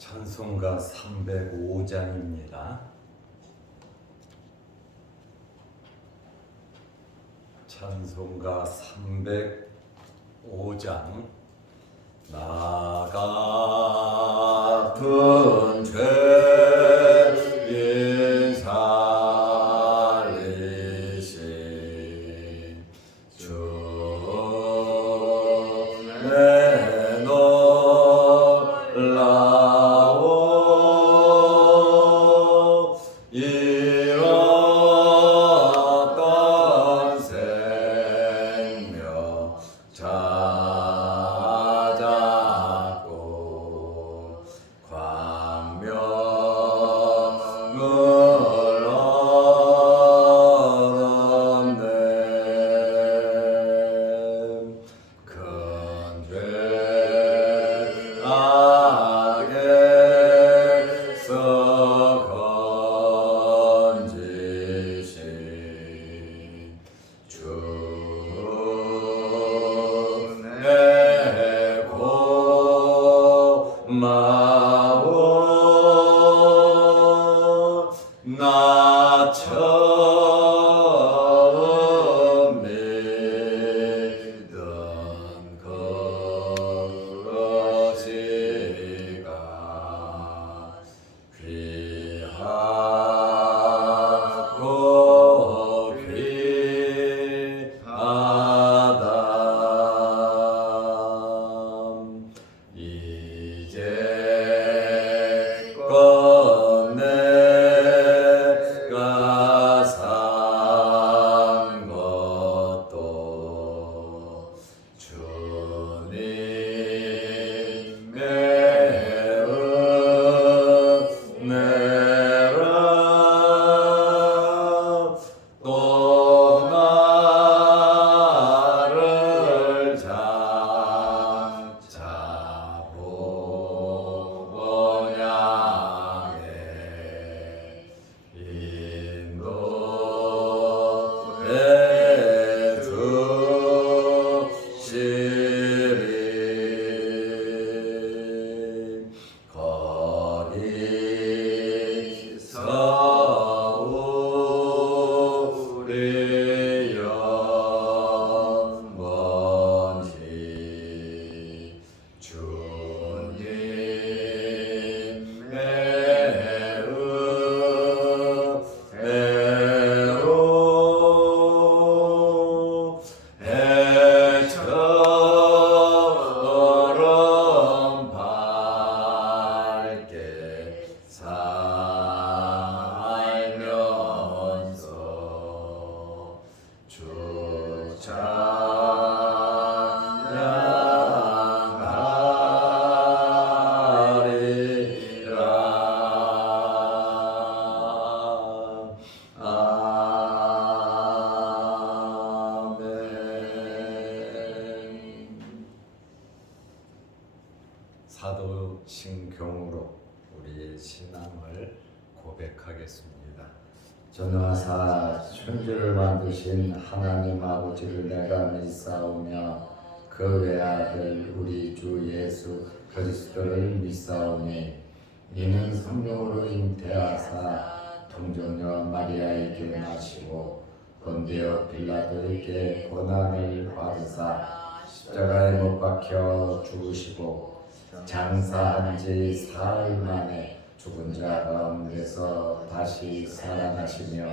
찬송가 305장입니다. 찬송가 305장. 나 같은 죄인 살리신 주 내 놀라운 잃었던 생명 찾았고 광명을 얻었네. 큰 죄 악에서 건지신 주 내 고마워. 나 처음 믿은 그것이가 귀하고 귀하다. 이제껏 내가 산 것도 주님의 은혜라. 또 나를 찾아보고 향해 인도해 주시리. 거기서 우리 영원히 주님의 은혜로 해처럼 밝게 살면서 주 찬양하리라. 아멘. 사도신경으로 우리의 신앙을 고백하겠습니다. 전하사 천지를 만드신 하나님 아버지를 내가 믿사오며 그 외아들 우리 주 예수 그리스도를 믿사오니 이는 성령으로 잉태하사 동정녀 마리아에게 나시고 본디오 빌라도에게 고난을 받으사 십자가에 못 박혀 죽으시고 장사한 지 사흘 만에 죽은 자 가운데서 다시 살아나시며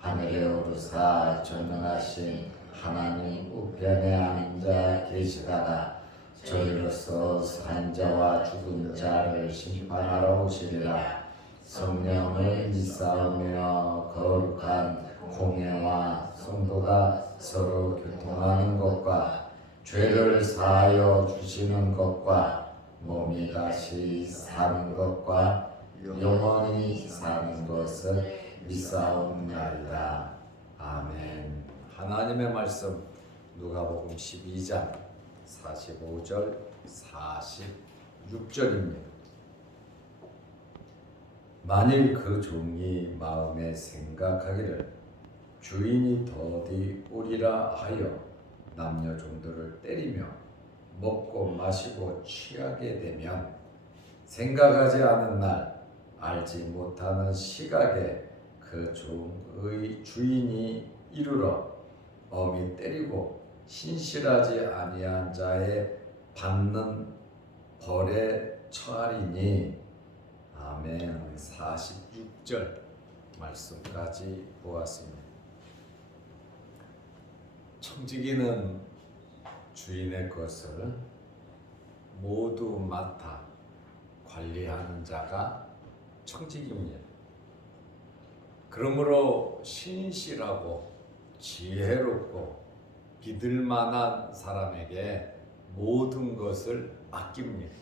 하늘에 오르사 전능하신 하나님 우편에 앉아 계시다가 저희로서 산 자와 죽은 자를 심판하러 오시리라. 성령을 믿사오며 거룩한 공예와 성도가 서로 교통하는 것과 죄를 사하여 주시는 것과 몸이 다시 사는 것과 영원히 사는 것을 믿사옵나이다. 아멘. 하나님의 말씀 누가복음 12장 45절 46절입니다. 만일 그 종이 마음에 생각하기를 주인이 더디 오리라 하여 남녀 종들을 때리며 먹고 마시고 취하게 되면 생각하지 않은 날 알지 못하는 시각에 그 종의 주인이 이르러 엄히 때리고 신실하지 아니한 자의 받는 벌에 처하리니. 아멘. 46절 말씀까지 보았습니다. 청지기는 주인의 것을 모두 맡아 관리하는 자가 청지기입니다. 그러므로 신실하고 지혜롭고 믿을 만한 사람에게 모든 것을 맡깁니다.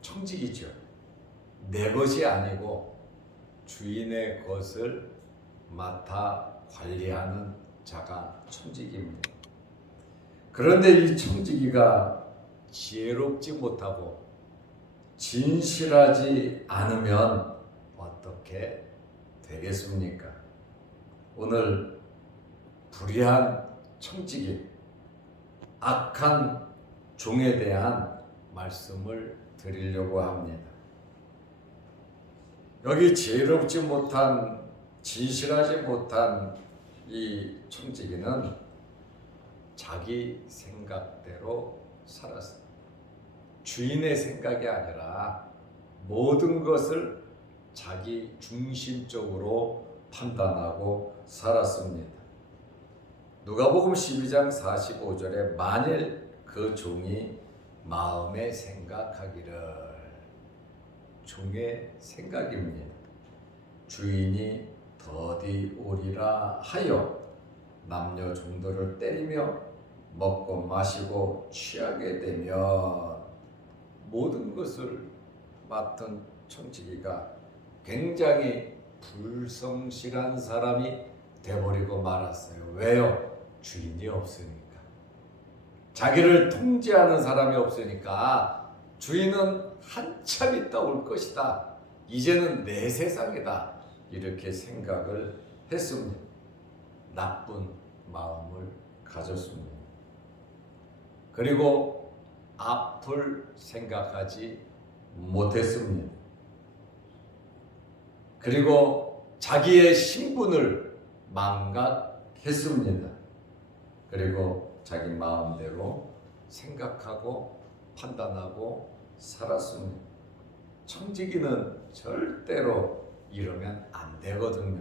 청지기죠. 내 것이 아니고 주인의 것을 맡아 관리하는 자가 청지기입니다. 그런데 이 청지기가 지혜롭지 못하고 진실하지 않으면 어떻게 되겠습니까? 오늘 불의한 청지기, 악한 종에 대한 말씀을 드리려고 합니다. 여기 지혜롭지 못한, 진실하지 못한 이 청지기는 자기 생각대로 살았어요. 주인의 생각이 아니라 모든 것을 자기 중심적으로 판단하고 살았습니다. 누가복음 12장 45절에 만일 그 종이 마음에 생각하기를, 종의 생각입니다. 주인이 더디 오리라 하여 남녀 종들을 때리며 먹고 마시고 취하게 되면, 모든 것을 맡은 청지기가 굉장히 불성실한 사람이 되어버리고 말았어요. 왜요? 주인이 없으니까. 자기를 통제하는 사람이 없으니까 주인은 한참 있다 올 것이다. 이제는 내 세상이다. 이렇게 생각을 했습니다. 나쁜 마음을 가졌습니다. 그리고 앞을 생각하지 못했습니다. 그리고 자기의 신분을 망각했습니다. 그리고 자기 마음대로 생각하고 판단하고 살았습니다. 청지기는 절대로 이러면 안 되거든요.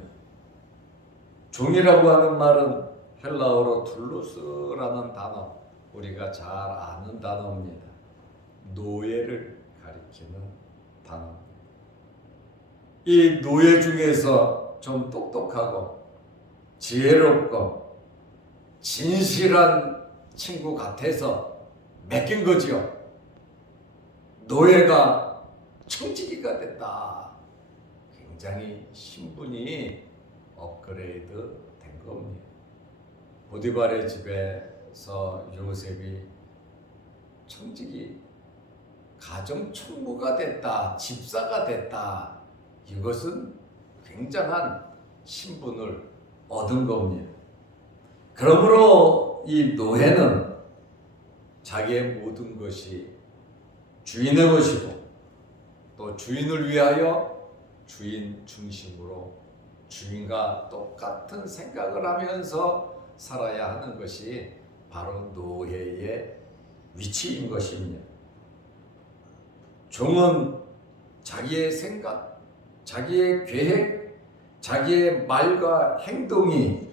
종이라고 하는 말은 헬라어로 둘루스라는 단어, 우리가 잘 아는 단어입니다. 노예를 가리키는 단어입니다. 이 노예 중에서 좀 똑똑하고 지혜롭고 진실한 친구 같아서 맡긴 거지요. 노예가 청지기가 됐다. 굉장히 신분이 업그레이드 된 겁니다. 보디발의 집에서 요셉이 청지기, 가정 총무가 됐다, 집사가 됐다. 이것은 굉장한 신분을 얻은 겁니다. 그러므로 이 노예는 자기의 모든 것이 주인의 것이고, 또 주인을 위하여 주인 중심으로 주인과 똑같은 생각을 하면서 살아야 하는 것이 바로 노예의 위치인 것입니다. 종은 자기의 생각, 자기의 계획, 자기의 말과 행동이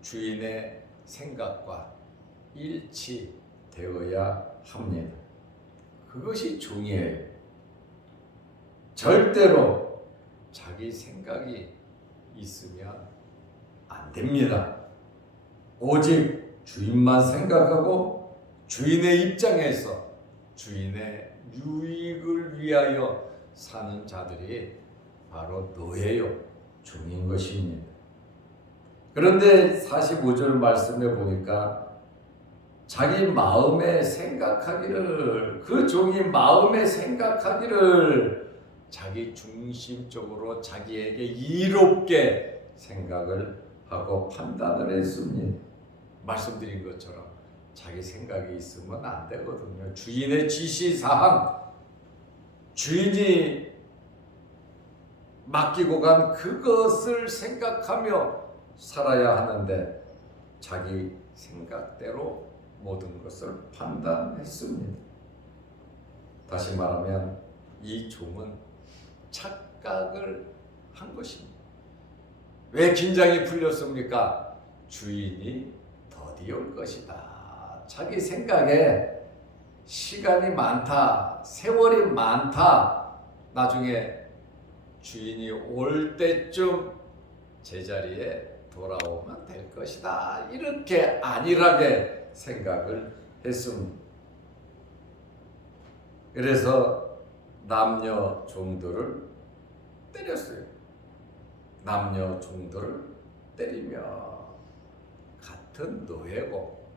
주인의 생각과 일치되어야 합니다. 그것이 종이에요. 절대로 자기 생각이 있으면 안 됩니다. 오직 주인만 생각하고 주인의 입장에서 주인의 유익을 위하여 사는 자들이 바로 노예요, 종인 것입니다. 그런데 45절 말씀에 보니까 자기 마음에 생각하기를, 그 종이 마음에 생각하기를 자기 중심적으로 자기에게 이롭게 생각을 하고 판단을 했습니다. 말씀드린 것처럼 자기 생각이 있으면 안 되거든요. 주인의 지시사항, 주인이 맡기고 간 그것을 생각하며 살아야 하는데 자기 생각대로 모든 것을 판단했습니다. 다시 말하면 이 종은 착각을 한 것입니다. 왜 긴장이 풀렸습니까? 주인이 더디 올 것이다. 자기 생각에 시간이 많다, 세월이 많다, 나중에 주인이 올 때쯤 제자리에 돌아오면 될 것이다. 이렇게 안일하게 생각을 했습니다. 그래서 남녀 종들을 때렸어요. 남녀 종들을 때리며 같은 노예고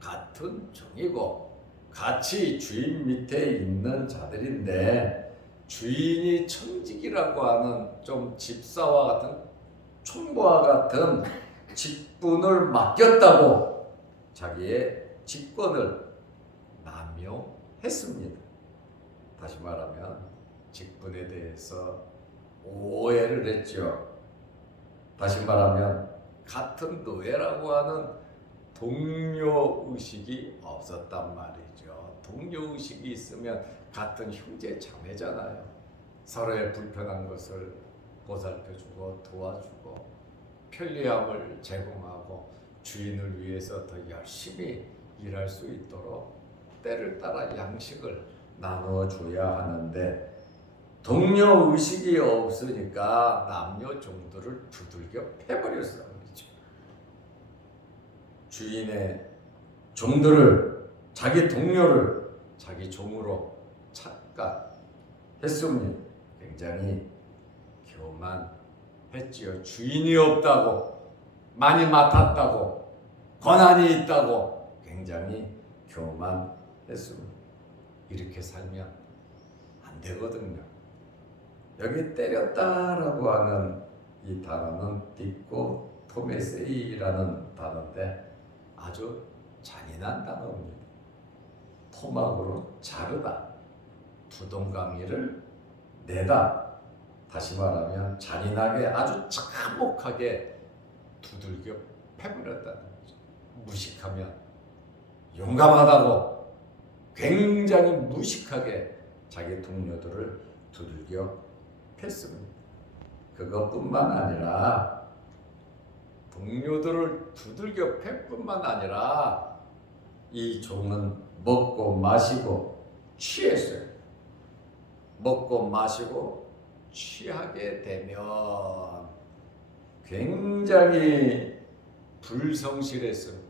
같은 종이고 같이 주인 밑에 있는 자들인데 주인이 청직이라고 하는 좀 집사와 같은 총무와 같은 직분을 맡겼다고 자기의 직권을 남용했습니다. 다시 말하면 직분에 대해서 오해를 했죠. 다시 말하면 같은 노예라고 하는 동료의식이 없었단 말이죠. 동료의식이 있으면 같은 형제 자매잖아요. 서로의 불편한 것을 보살펴주고 도와주고 편리함을 제공하고 주인을 위해서 더 열심히 일할 수 있도록 때를 따라 양식을 나누어 줘야 하는데 동료 의식이 없으니까 남녀 종들을 두들겨 패버렸어요. 그렇죠? 주인의 종들을 자기 동료를 자기 종으로 착각했습니다. 굉장히 교만했지요. 주인이 없다고, 많이 맡았다고, 권한이 있다고 굉장히 교만했습니다. 이렇게 살면 안 되거든요. 여기 때렸다라고 하는 이 단어는 디코토메세이라는 단어인데 아주 잔인한 단어입니다. 토막으로 자르다, 두동강이를 내다. 다시 말하면 잔인하게 아주 참혹하게 두들겨 패버렸다는 거죠. 무식하면 용감하다고 굉장히 무식하게 자기 동료들을 두들겨 팼습니다. 그것뿐만 아니라 동료들을 두들겨 팰 뿐만 아니라 이 종은 먹고 마시고 취했어요. 먹고 마시고 취하게 되면 굉장히 불성실했습니다.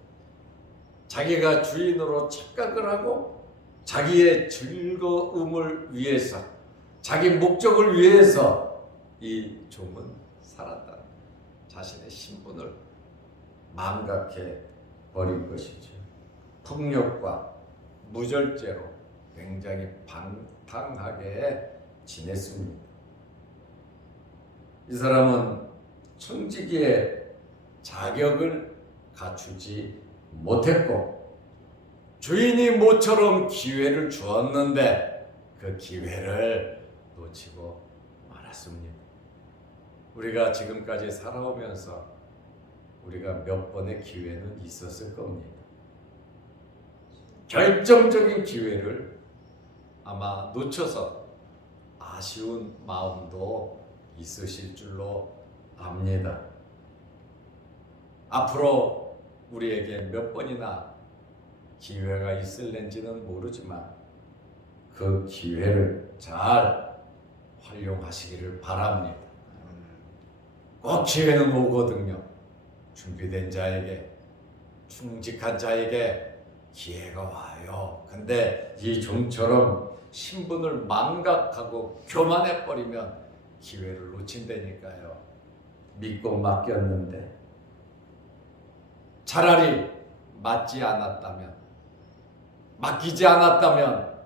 자기가 주인으로 착각을 하고 자기의 즐거움을 위해서 자기 목적을 위해서 이 종은 살았다. 자신의 신분을 망각해 버린 것이죠. 폭력과 무절제로 굉장히 방탕하게 지냈습니다. 이 사람은 청지기의 자격을 갖추지 못했고 주인이 모처럼 기회를 주었는데 그 기회를 놓치고 말았습니다. 우리가 지금까지 살아오면서 우리가 몇 번의 기회는 있었을 겁니다. 결정적인 기회를 아마 놓쳐서 아쉬운 마음도 있으실 줄로 압니다. 앞으로 우리에게 몇 번이나 기회가 있을는지는 모르지만 그 기회를 잘 활용하시기를 바랍니다. 꼭 기회는 오거든요. 준비된 자에게, 충직한 자에게 기회가 와요. 근데 이 종처럼 신분을 망각하고 교만해버리면 기회를 놓친다니까요. 믿고 맡겼는데 차라리 맡지 않았다면, 맡기지 않았다면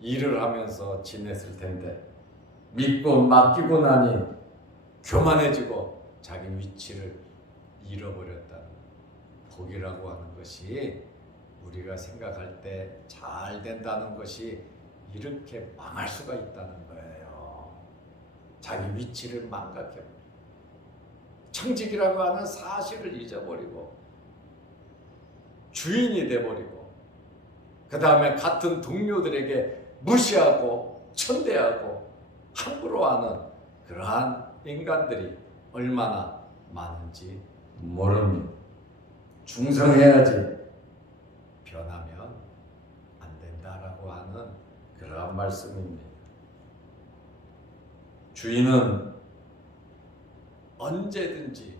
일을 하면서 지냈을 텐데 믿고 맡기고 나니 교만해지고 자기 위치를 잃어버렸다는 복이라고 하는 것이 우리가 생각할 때 잘 된다는 것이 이렇게 망할 수가 있다는 거예요. 자기 위치를 망각해 청직이라고 하는 사실을 잊어버리고 주인이 돼버리고 그 다음에 같은 동료들에게 무시하고 천대하고 함부로 하는 그러한 인간들이 얼마나 많은지 모릅니다. 충성해야지 변하면 안 된다라고 하는 그러한 말씀입니다. 주인은 언제든지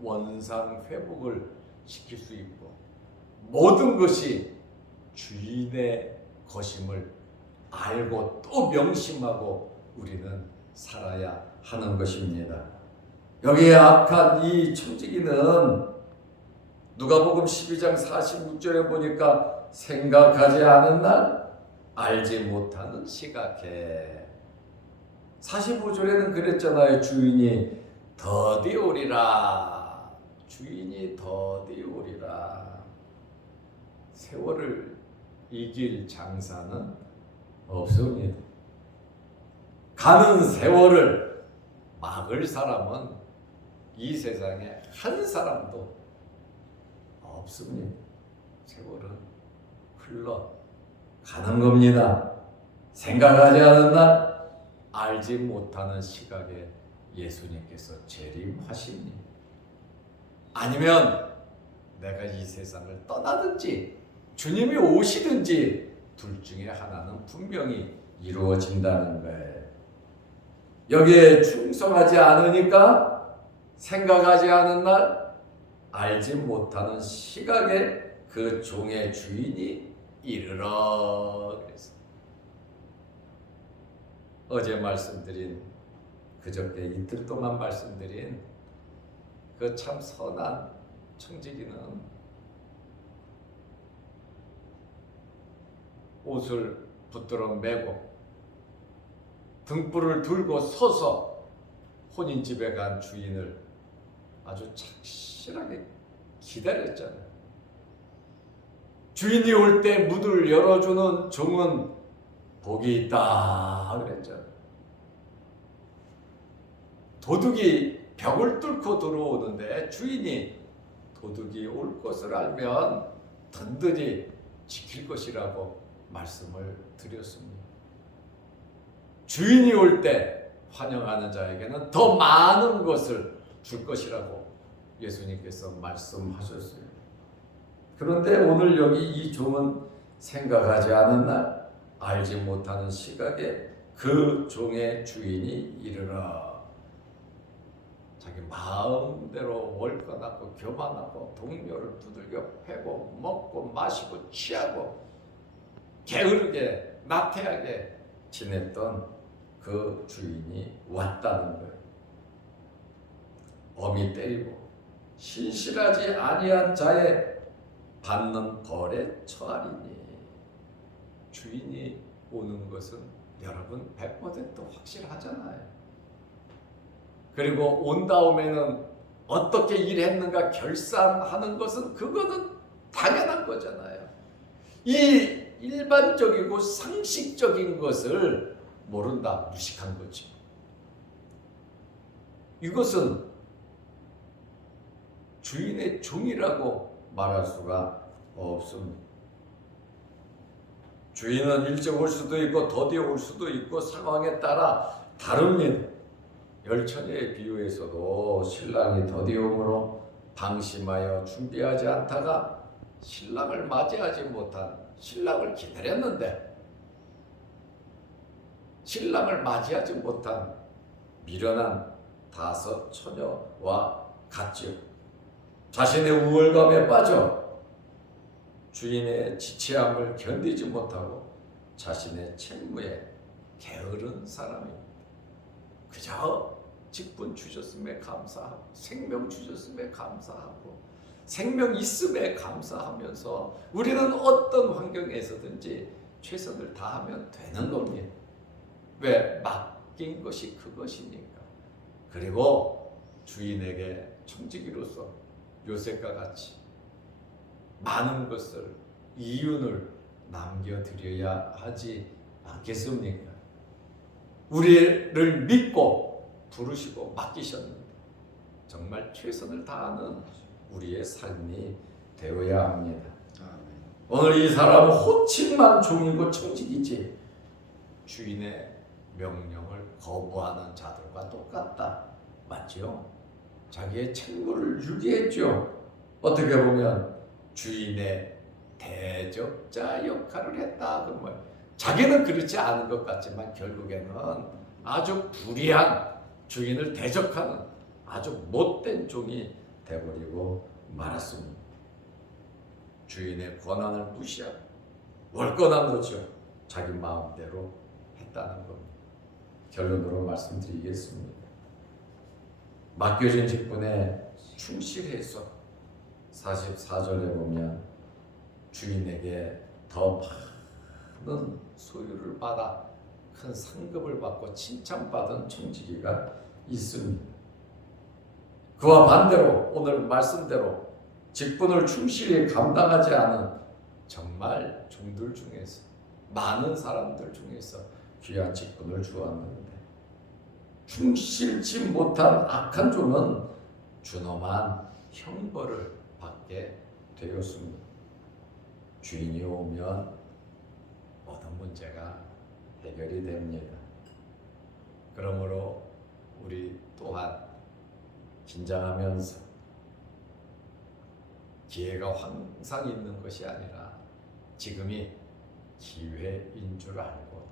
원상 회복을 시킬 수 있고 모든 것이 주인의 것임을 알고 또 명심하고 우리는 살아야 하는 것입니다. 여기에 악한 이 청지기는 누가복음 12장 46절에 보니까 생각하지 않은 날 알지 못하는 시각에 45절에는 그랬잖아요. 주인이 더디 오리라. 주인이 더디 오리라. 세월을 이길 장사는 없습니다. 가는 세월을 막을 사람은 이 세상에 한 사람도 없습니다. 세월은 흘러가는 겁니다. 생각하지 않은 날 알지 못하는 시각에 예수님께서 재림하십니다. 아니면 내가 이 세상을 떠나든지 주님이 오시든지 둘 중에 하나는 분명히 이루어진다는 거예요. 여기에 충성하지 않으니까 생각하지 않은 날 알지 못하는 시각에 그 종의 주인이 이르러 그랬어요. 어제 말씀드린 그저께 이틀 동안 말씀드린 그 참 선한 청지기는 옷을 붙들어 매고 등불을 들고 서서 혼인집에 간 주인을 아주 착실하게 기다렸잖아요. 주인이 올 때 문을 열어주는 종은 복이 있다 그랬잖아요. 도둑이 벽을 뚫고 들어오는데 주인이 도둑이 올 것을 알면 든든히 지킬 것이라고 말씀을 드렸습니다. 주인이 올 때 환영하는 자에게는 더 많은 것을 줄 것이라고 예수님께서 말씀하셨어요. 그런데 오늘 여기 이 종은 생각하지 않은 날 알지 못하는 시각에 그 종의 주인이 이르러 자기 마음대로 월권하고 교만하고 동료를 두들겨 패고 먹고 마시고 취하고 게으르게 나태하게 지냈던 그 주인이 왔다는 거예요. 엄히 때리고 신실하지 아니한 자의 받는 벌에 처하리니. 주인이 오는 것은 여러분 100% 확실하잖아요. 그리고 온 다음에는 어떻게 일했는가 결산하는 것은 그거는 당연한 거잖아요. 이 일반적이고 상식적인 것을 모른다, 무식한 거지. 이것은 주인의 종이라고 말할 수가 없습니다. 주인은 일찍 올 수도 있고 더디 올 수도 있고 상황에 따라 다릅니다. 열처녀의 비유에서도 신랑이 더디 오므로 방심하여 준비하지 않다가 신랑을 맞이하지 못한 신랑을 기다렸는데 신랑을 맞이하지 못한 미련한 5 처녀와 같지요. 자신의 우월감에 빠져 주인의 지체함을 견디지 못하고 자신의 책무에 게으른 사람입니다. 그저 직분 주셨음에 감사하고 생명 주셨음에 감사하고 생명 있음에 감사하면서 우리는 어떤 환경에서든지 최선을 다하면 되는 겁니다. 왜? 맡긴 것이 그것이니까. 그리고 주인에게 청지기로서 요셉과 같이 많은 것을 이윤을 남겨드려야 하지 않겠습니까? 우리를 믿고 부르시고 맡기셨는데 정말 최선을 다하는 우리의 삶이 되어야 합니다. 오늘 이 사람은 호칭만 종이고 청직이지 주인의 명령을 거부하는 자들과 똑같다. 맞죠? 자기의 책무를 유기했죠. 어떻게 보면 주인의 대적자 역할을 했다. 그러면 자기는 그렇지 않은 것 같지만 결국에는 아주 불의한 주인을 대적하는 아주 못된 종이 되어버리고 말았습니다. 주인의 권한을 무시하고 월권한 거죠. 자기 마음대로 했다는 겁니다. 결론으로 말씀드리겠습니다. 맡겨진 직분에 충실해서 44절에 보면 주인에게 더 많은 소유를 받아 큰 상급을 받고 칭찬받은 청지기가 있습니다. 그와 반대로 오늘 말씀대로 직분을 충실히 감당하지 않은 정말 종들 중에서 많은 사람들 중에서 귀한 직분을 주었는데 충실치 못한 악한 종은 준엄한 형벌을 받게 되었습니다. 주인이 오면 모든 문제가 해결이 됩니다. 그러므로 우리 또한 긴장하면서 기회가 항상 있는 것이 아니라 지금이 기회인 줄 알고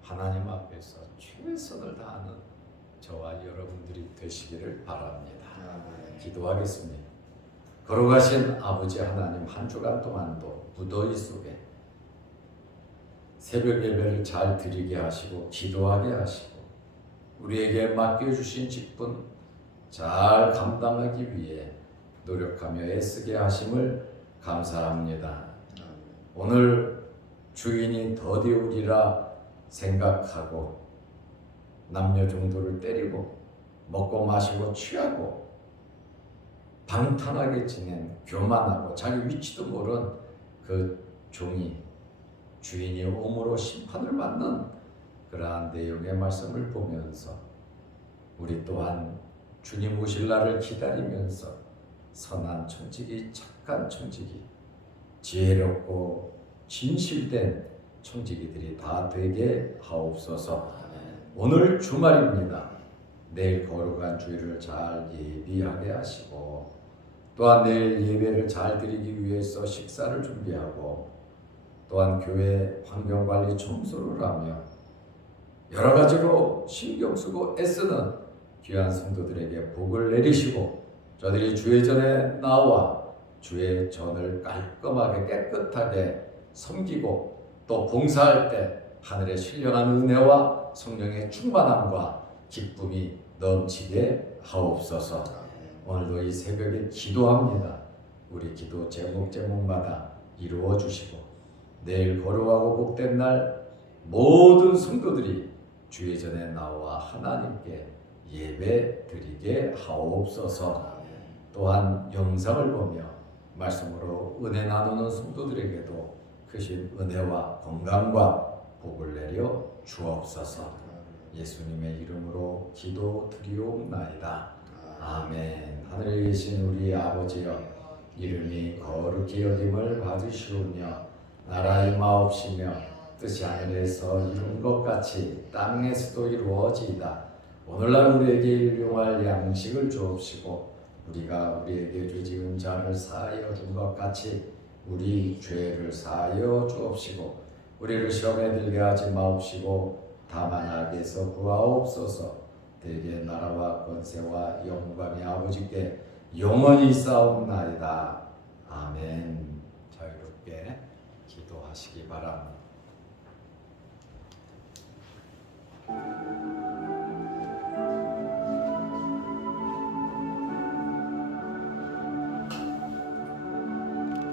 하나님 앞에서 최선을 다하는 저와 여러분들이 되시기를 바랍니다. 기도하겠습니다. 걸어가신 아버지 하나님, 한 주간 동안도 무더위 속에 새벽 예배를 잘 드리게 하시고 기도하게 하시고 우리에게 맡겨주신 직분 잘 감당하기 위해 노력하며 애쓰게 하심을 감사합니다. 오늘 주인이 더디우리라 생각하고 남녀 종도를 때리고 먹고 마시고 취하고 방탕하게 지낸 교만하고 자기 위치도 모른 그 종이 주인이 오므로 심판을 받는 그러한 내용의 말씀을 보면서 우리 또한 주님 오실 날을 기다리면서 선한 청지기, 착한 청지기, 지혜롭고 진실된 청지기들이 다 되게 하옵소서. 오늘 주말입니다. 내일 거룩한 주일을 잘 예비하게 하시고 또한 내일 예배를 잘 드리기 위해서 식사를 준비하고 또한 교회 환경관리 청소를 하며 여러 가지로 신경 쓰고 애쓰는 귀한 성도들에게 복을 내리시고 저들이 주의 전에 나와 주의 전을 깔끔하게 깨끗하게 섬기고 또 봉사할 때 하늘의 신령한 은혜와 성령의 충만함과 기쁨이 넘치게 하옵소서. 오늘도 이 새벽에 기도합니다. 우리 기도 제목마다 이루어 주시고 내일 거룩하고 복된 날 모든 성도들이 주의 전에 나와 하나님께 예배 드리게 하옵소서. 또한 영상을 보며 말씀으로 은혜 나누는 성도들에게도 크신 은혜와 건강과 복을 내려 주옵소서. 예수님의 이름으로 기도 드리옵나이다. 아멘. 하늘에 계신 우리 아버지여, 이름이 거룩히 여김을 받으시오며 나라의 마옵시며 뜻이 하늘에서 이룬 것 같이 땅에서도 이루어지이다. 오늘날 우리에게 일용할 양식을 주옵시고 우리가 우리에게 죄 지은 자를 사하여 준 것 같이 우리 죄를 사하여 주옵시고 우리를 시험에 들게 하지 마옵시고 다만 악에서 구하옵소서. 대개 나라와 권세와 영광이 아버지께 영원히 있사옵나이다. 아멘. 자유롭게 기도하시기 바랍니다.